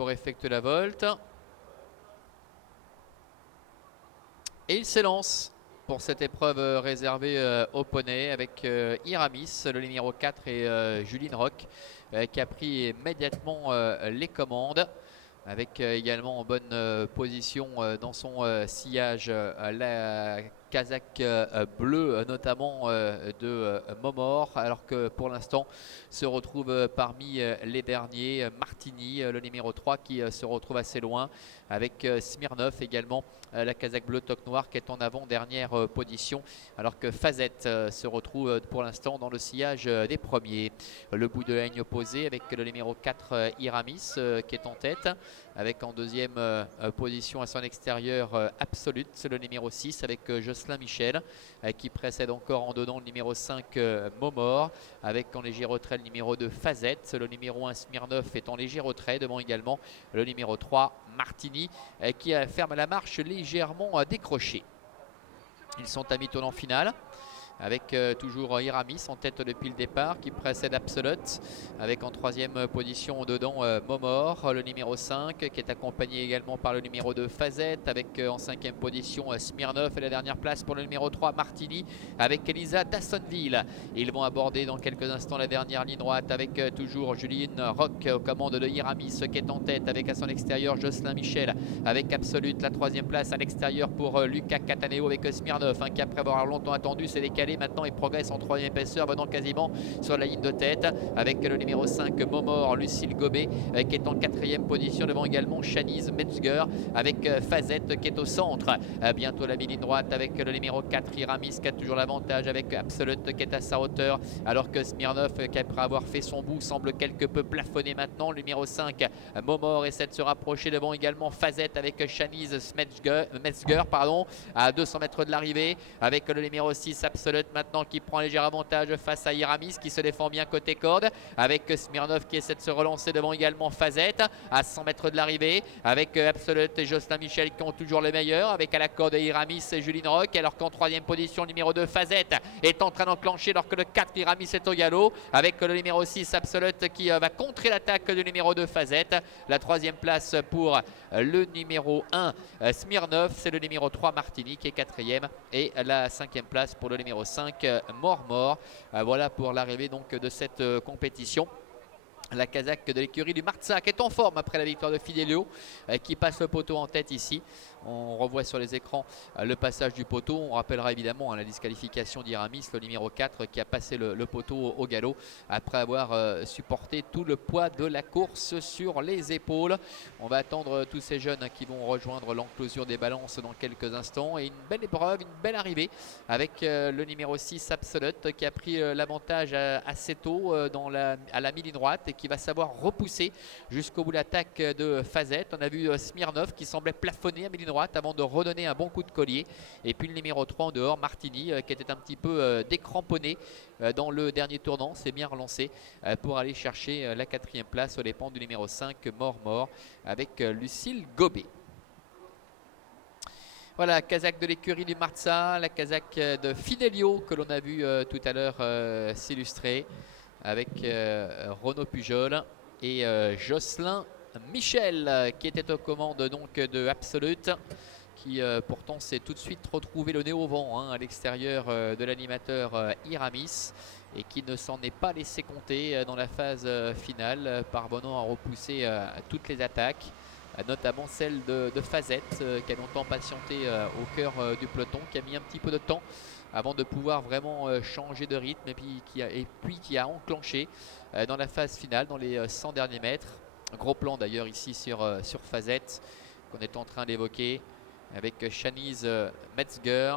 pour effectuer la volte. Et il s'élance pour cette épreuve réservée au poney avec Iramis, le numéro 4, et Juline Roch qui a pris immédiatement les commandes. Avec également en bonne position dans son sillage la casaque bleue notamment de Momor, alors que pour l'instant se retrouve parmi les derniers Martini, le numéro 3, qui se retrouve assez loin, avec Smirnov également, la casaque bleue toque noir, qui est en avant-dernière position, alors que Fazette se retrouve pour l'instant dans le sillage des premiers. Le bout de la ligne opposée avec le numéro 4 Iramis qui est en tête, avec en deuxième position à son extérieur Absolute, le numéro 6 avec Jocelyn Michel, qui précède encore en dedans le numéro 5 Momor, avec en léger retrait le numéro 2 Fazette. Le numéro 1 Smirnov est en léger retrait, devant également le numéro 3 Martini, qui ferme la marche légèrement décrochée. Ils sont à mi-tournant final, avec toujours Iramis en tête depuis le départ, qui précède Absolute, avec en troisième position dedans Momor, le numéro 5, qui est accompagné également par le numéro 2 Fazette, avec en cinquième position Smirnov, et la dernière place pour le numéro 3 Martini, avec Elisa Dassonville. Ils vont aborder dans quelques instants la dernière ligne droite, avec toujours Juline Roch aux commandes de Iramis, qui est en tête, avec à son extérieur Jocelyn Michel, avec Absolute. La troisième place à l'extérieur pour Lucas Cataneo, avec Smirnov, qui après avoir longtemps attendu s'est décalé. Maintenant il progresse en troisième épaisseur, venant quasiment sur la ligne de tête, avec le numéro 5 Momor, Lucille Gobet, qui est en quatrième position, devant également Shanice Metzger, avec Fazette qui est au centre. Bientôt la ligne droite avec le numéro 4 Iramis, qui a toujours l'avantage, avec Absolute qui est à sa hauteur, alors que Smirnov, qui après avoir fait son bout, semble quelque peu plafonné maintenant. Le numéro 5 Momor essaie de se rapprocher, devant également Fazette avec Shanice Metzger à 200 mètres de l'arrivée, avec le numéro 6 Absolute maintenant, qui prend un léger avantage face à Iramis, qui se défend bien côté corde, avec Smirnov qui essaie de se relancer, devant également Fazette à 100 mètres de l'arrivée, avec Absolute et Jocelyn Michel qui ont toujours les meilleurs, avec à la corde Iramis et Juline Roch, alors qu'en troisième position le numéro 2 Fazette est en train d'enclencher, alors que le 4 Iramis est au galop, avec le numéro 6 Absolute qui va contrer l'attaque du numéro 2 Fazette. La troisième place pour le numéro 1 Smirnov, c'est le numéro 3 Martini qui est quatrième, et la cinquième place pour le numéro 5 Mormor. Voilà pour l'arrivée donc de cette compétition. La casaque de l'écurie du Martsac est en forme après la victoire de Fidelio, qui passe le poteau en tête ici. On revoit sur les écrans le passage du poteau. On rappellera évidemment la disqualification d'Iramis, le numéro 4, qui a passé le poteau au galop après avoir supporté tout le poids de la course sur les épaules. On va attendre tous ces jeunes qui vont rejoindre l'enclosure des balances dans quelques instants. Et une belle épreuve, une belle arrivée avec le numéro 6 Absolute, qui a pris l'avantage assez tôt à la mi-ligne droite, et qui va savoir repousser jusqu'au bout l'attaque de Fazette. On a vu Smirnov qui semblait plafonner à mi-ligne droite avant de redonner un bon coup de collier, et puis le numéro 3 en dehors, Martini, qui était un petit peu décramponné dans le dernier tournant, s'est bien relancé pour aller chercher la quatrième place aux dépens du numéro 5 Mormor, avec Lucille Gobet. Voilà, casaque de l'écurie du Martsa, la casaque de Fidelio que l'on a vu tout à l'heure s'illustrer, avec Renaud Pujol et Jocelyn Michel, qui était aux commandes donc de Absolute, qui pourtant s'est tout de suite retrouvé le nez au vent à l'extérieur de l'animateur Iramis, et qui ne s'en est pas laissé compter dans la phase finale, parvenant à repousser toutes les attaques, notamment celle de Fazette, qui a longtemps patienté au cœur du peloton, qui a mis un petit peu de temps avant de pouvoir vraiment changer de rythme, et puis qui a enclenché dans la phase finale, dans les 100 derniers mètres. Un gros plan d'ailleurs ici sur Fazette, qu'on est en train d'évoquer, avec Shanice Metzger